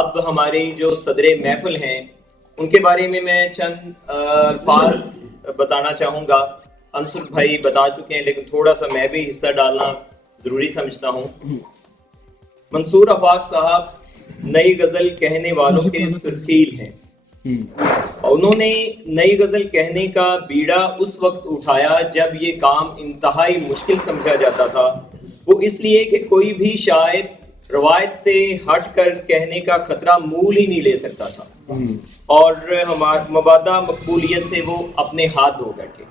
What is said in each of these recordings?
اب ہماری جو صدر محفل ہیں ان کے بارے میں چند الفاظ بتانا چاہوں گا. انصر بھائی بتا چکے ہیں لیکن تھوڑا سا میں بھی حصہ ڈالنا ضروری سمجھتا ہوں. منصور آفاق صاحب نئی غزل کہنے والوں کے سرخیل ہیں. انہوں نے نئی غزل کہنے کا بیڑا اس وقت اٹھایا جب یہ کام انتہائی مشکل سمجھا جاتا تھا. وہ اس لیے کہ کوئی بھی شاعر روایت سے ہٹ کر کہنے کا خطرہ مول ہی نہیں لے سکتا تھا اور مبادہ مقبولیت سے وہ اپنے ہاتھ دھو بیٹھے.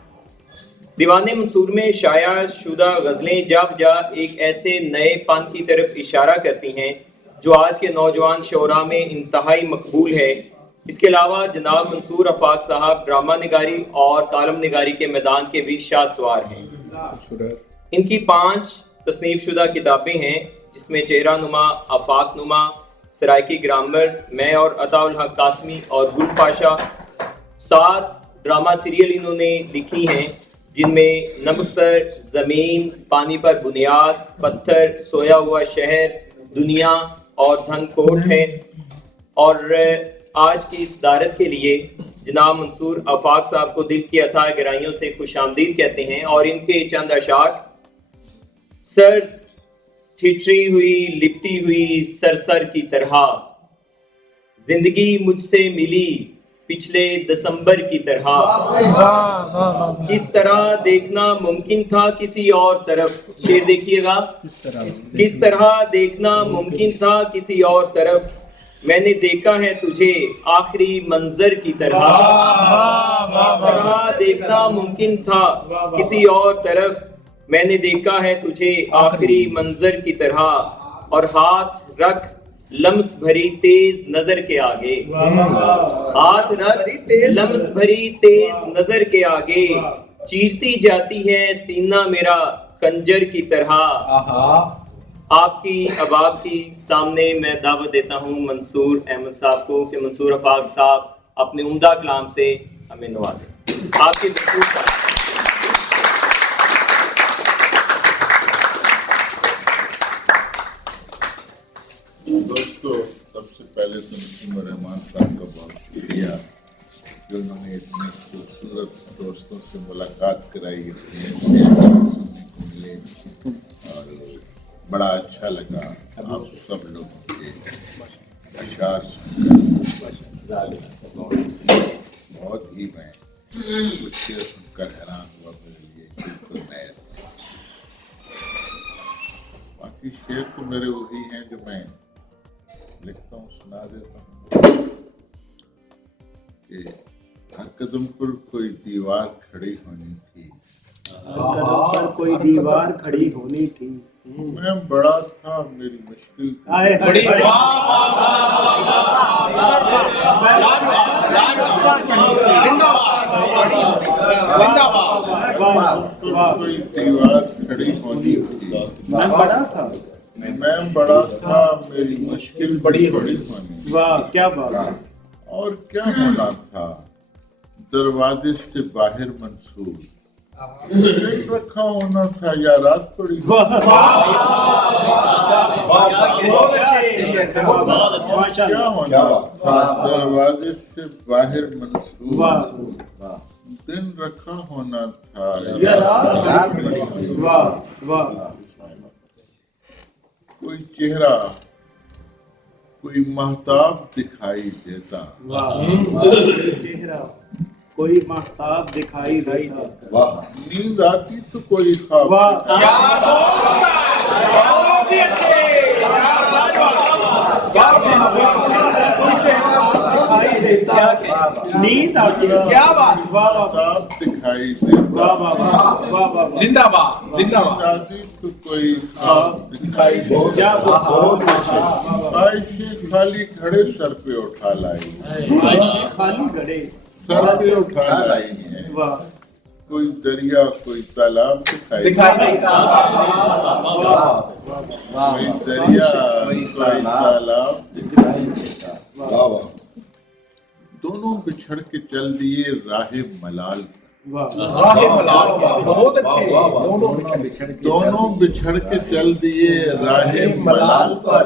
دیوان منصور میں شائع شدہ غزلیں جب جا ایک ایسے نئے پن کی طرف اشارہ کرتی ہیں جو آج کے نوجوان شعراء میں انتہائی مقبول ہے. اس کے علاوہ جناب منصور آفاق صاحب ڈرامہ نگاری اور کالم نگاری کے میدان کے بھی شاہ سوار ہیں. ان کی 5 تصنیف شدہ کتابیں ہیں جس میں چہرہ نما، آفاق نما، سرائکی گرامر، میں اور عطا الحق قاسمی اور گل پاشا. 7 ڈرامہ سیریل انہوں نے لکھی ہیں جن میں نمک سر، زمین، پانی پر بنیاد، پتھر، سویا ہوا شہر، دنیا اور دھن کوٹ ہے. اور آج کی اس دعوت کے لیے جناب منصور آفاق صاحب کو دل کی عطا گہرائیوں سے خوش آمدید کہتے ہیں اور ان کے چند اشعار: سر ٹھٹری ہوئی لپٹی ہوئی سر کی طرح، زندگی مجھ سے ملی پچھلے دسمبر کی طرح، کس طرح دیکھنا ممکن تھا کسی اور طرف. شعر دیکھیے گا. کس طرح دیکھنا ممکن تھا کسی اور طرف، میں نے دیکھا ہے تجھے آخری منظر کی طرح. کس طرح دیکھنا ممکن تھا کسی اور طرف، میں نے دیکھا ہے تجھے آخری منظر کی طرح. اور ہاتھ رکھ لمس بھری تیز نظر کے آگے، ہاتھ رکھ لمس بھری تیز نظر کے آگے، چیرتی جاتی ہے سینہ میرا خنجر کی طرح. آپ کی احباب کی سامنے میں دعوت دیتا ہوں منصور احمد صاحب کو کہ منصور آفاق صاحب اپنے عمدہ کلام سے ہمیں نوازیں. آپ کی دوستو، سب سے پہلے تو نسیم الرحمان صاحب کا بہت شکریہ جو انہوں نے اتنے خوبصورت دوستوں سے ملاقات کرائی، اتنے سننے کو ملے اور بڑا اچھا لگا آپ سب لوگوں کے اشعار بہت ہی میں کچھ شعر سن کر حیران ہوا. میرے لیے بالکل نئے تھے. باقی شعر تو میرے وہی ہیں جو میں لکھتا ہوں، سنا دیتا ہوں کہ ہر قدم پر کوئی دیوار کھڑی ہونی تھی، ہر قدم پر کوئی دیوار کھڑی ہونی تھی، میں بڑا تھا میری مشکل تھی. کوئی دیوار کھڑی ہونی تھی، میں بڑا تھا، میں بڑا تھا میری مشکل بڑی ہونی تھی. واہ کیا بات ہے. اور کیا ہونا تھا دروازے سے باہر منصور، دن رکھا ہونا تھا یا رات پڑی. کیا ہونا تھا دروازے سے باہر منصور، دن رکھا ہونا تھا یا رات پڑی. کوئی چہرہ کوئی مہتاب دکھائی دیتا، چہرہ کوئی مہتاب دکھائی دیتا، نیند آتی تو کوئی خواب نیند آتی کیا بات، مہتاب دکھائی دیتا، زندہ باد زندہ باد آتی تو کوئی خواب دکھائی دیتا. خواہشیں خالی گھڑے سر پہ اٹھا لائی، خالی گھڑے سر پہ اٹھا لائی ہیں. کوئی دریا کوئی تالاب دکھائی دیتا، کوئی دریا کوئی تالاب دکھائی دیتا. دونوں بچھڑ کے چل دیے راہ ملال پر، دونوں بچھڑ کے چل دیے راہ ملال پر.